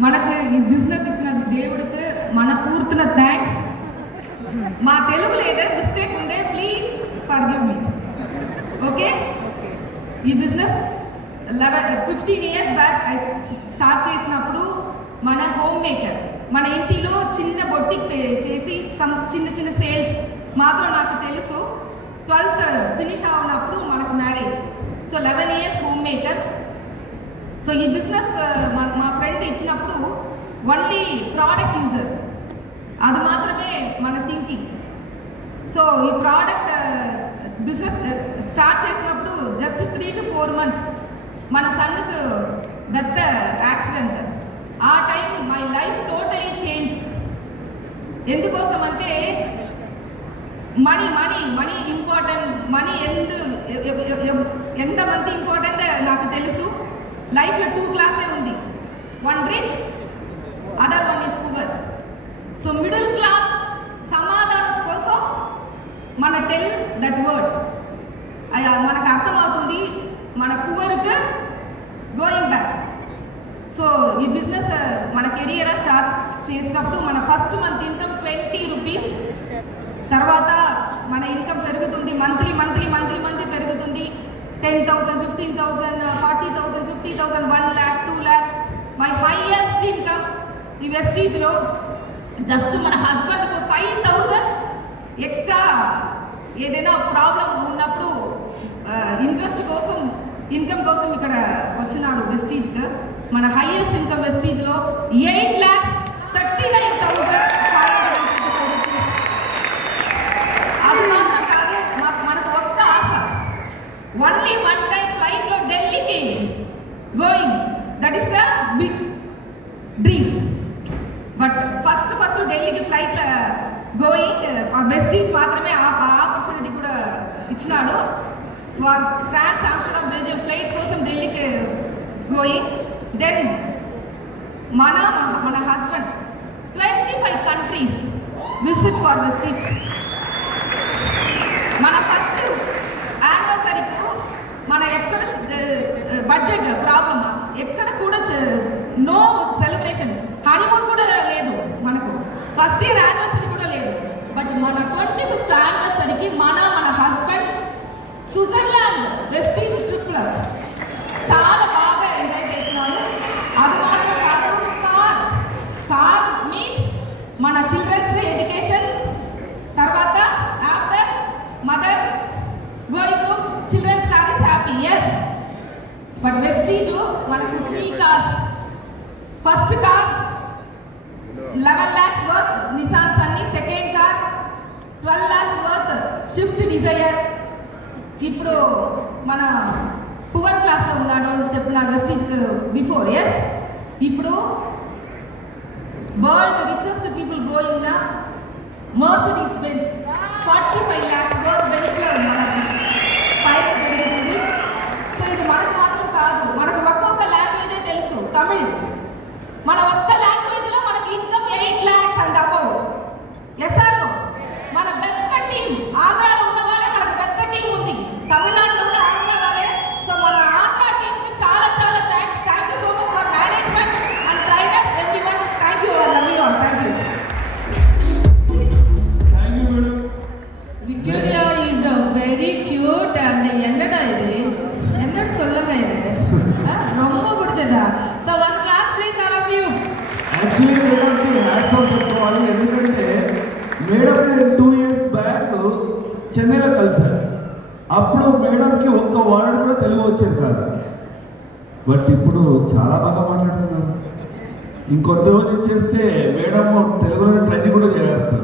మనకు ఈ బిజినెస్ ఇచ్చిన దేవుడికి మన పూర్తిన థ్యాంక్స్ మా తెలుగులో ఏదైనా మిస్టేక్ ఉందే ప్లీజ్ ఫర్గివ్ మీ ఓకే ఈ business eleven fifteen years back start చేసినప్పుడు మన హోమ్ మేకర్ మన ఇంటిలో చిన్న బొట్టి చేసి సమ్ చిన్న చిన్న సేల్స్ మాత్రం నాకు తెలుసు. ట్వెల్త్ ఫినిష్ అవునప్పుడు మనకు marriage so eleven years home maker so ఈ బిజినెస్ uh, మా ఫ్రెండ్ ఇచ్చినప్పుడు ఓన్లీ ప్రోడక్ట్ యూజర్ అది మాత్రమే మన థింకింగ్ సో ఈ ప్రోడక్ట్ బిజినెస్ స్టార్ట్ చేసినప్పుడు just three to four months మన సన్నుకు పెద్ద యాక్సిడెంట్ ఆ time my life totally change ఎందుకోసం అంటే money money money important money ఎంత ఎంతమంది ఇంపార్టెంట్ నాకు తెలుసు. లైఫ్లో టూ క్లాసే ఉంది. One rich other one is poor so middle class సమాధానం కోసం మన టెల్ దట్ వర్డ్ మనకు అర్థమవుతుంది మన పువర్కి గోయింగ్ బ్యాక్ సో ఈ బిజినెస్ uh, మన కెరియర్ స్టార్ట్ చేసినప్పుడు మన first month income twenty rupees తర్వాత మన ఇన్కమ్ పెరుగుతుంది మంత్లీ మంత్లీ మంత్లీ మంత్లీ పెరుగుతుంది. Ten thousand fifteen thousand forty thousand fifty thousand one lakh two lakh my highest income ఈ వెస్టీజ్లో జస్ట్ మన హస్బెండ్కు ఫైవ్ థౌసండ్ ఎక్స్ట్రా ఏదైనా ప్రాబ్లం ఉన్నప్పుడు ఇంట్రెస్ట్ కోసం ఇన్కమ్ కోసం ఇక్కడ వచ్చినాడు వెస్టీజ్కి మన highest income వెస్టీజ్లో eight lakhs thirty nine thousand five hundred rupees అది మాత్రం కాదు మాకు మనకు ఒక్క ఆశ ఓన్లీ వన్ టైం ఫ్లైట్లో ఢిల్లీకి going that is the big dream but first first ఢిల్లీకి ఫ్లైట్ గోయింగ్ వెస్టీజ్ మాత్రమే ఆ ఆపర్చునిటీ కూడా ఇచ్చినాడు. For France Amsterdam Belgium flight కోసం ఢిల్లీకి గోయింగ్ దెన్ మన మన husband twenty five countries visit for Vestige మన ఫస్ట్ యానివర్సరీకు మన ఎక్కడ బడ్జెట్ ప్రాబ్లమ్ ఎక్కడ కూడా నో సెలబ్రేషన్ హనీమూన్ కూడా లేదు మనకు ఫస్ట్ ఇయర్ యానివర్సరీ కూడా లేదు. బట్ మన ట్వంటీ ఫిఫ్త్ యానివర్సరీకి మన మన హస్బెండ్ స్విట్జర్లాండ్ వెస్టీజ్ ట్రిప్లో చాలా బాగా ఎంజాయ్ చేస్తున్నాను అది మాత్రం కాదు కార్. కార్ మీన్స్ మన చిల్డ్రన్స్ ఎడ్యుకేషన్ తర్వాత after mother going to children's car is happy yes but Vestige మనకు three cars first car eleven lakhs worth Nissan Sunny second car twelve lakhs worth Swift Dzire ఇప్పుడు మన poor క్లాస్లో ఉన్నాడు అని చెప్పిన Vestige before yes ఇప్పుడు world richest people going Mercedes Benz forty five lakhs worth బెన్స్లో మనకు eight lakhs and above S R మన పెద్ద టీం ఆంధ్రాలో ఉన్న వాళ్ళే మనకు పెద్ద టీం ఉంది తమిళనాడులో కూడా ఆంధ్ర వాళ్ళే సో మన ఆంధ్ర టీంకి చాలా చాలా thanks thank you so much for management and trainers every one thank you love you all thank you thank you madam Victoria is very cute and என்னடா இது என்னன்னு சொல்லுங்க இது ஆ, ரொம்ப பிடிச்சதா so one class please all of you actually మేడంకి hats చెప్పుకోవాలి ఎందుకంటే మేడం నేను టూ ఇయర్స్ బ్యాక్ చెన్నైలో కలిసాను అప్పుడు మేడంకి ఒక్క వర్డ్ కూడా తెలుగు వచ్చేది కాదు. బట్ ఇప్పుడు చాలా బాగా మాట్లాడుతున్నారు. ఇంకొద్ది రోజు ఇచ్చేస్తే మేడం తెలుగులో ట్రైనింగ్ కూడా చేస్తారు